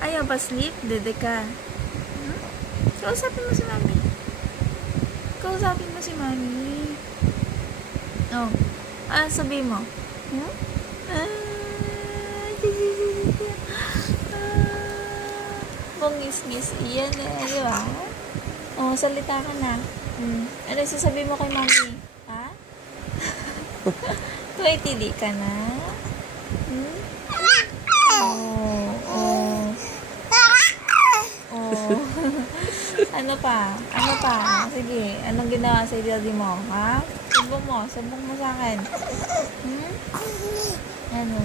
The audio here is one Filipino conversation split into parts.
Ayaw ba sleep? Dede ka. Kausapin mo si mami. Kausapin mo si mami. Oh. Sabi mo? Bongis-ngis iyan di ba? Salita ka na. Ano sasabihin mo kay mami? Ha? Tuway-tili ka na? Ano pa? Sige, anong ginawa sa daddy mo? Ha? Sumbong mo sa akin. Ano?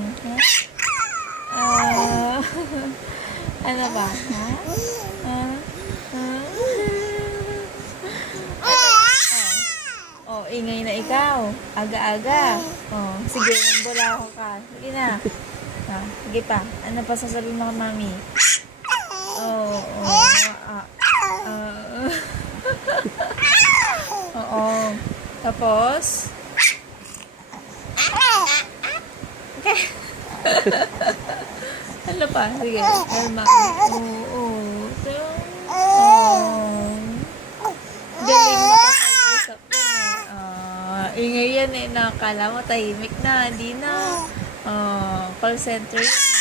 Ano ba? Ha? Ingay na ikaw. Aga-aga. Sige, nambula ako ka. Sige na. Sige pa. Ano pa sasabihin mo kay mami? Tapos? Okay. Ano pa? Sige. Alma. Galing mo pa mag-usap na. Ingay yan nakakala mo tahimik na. Hindi na. Call center yan.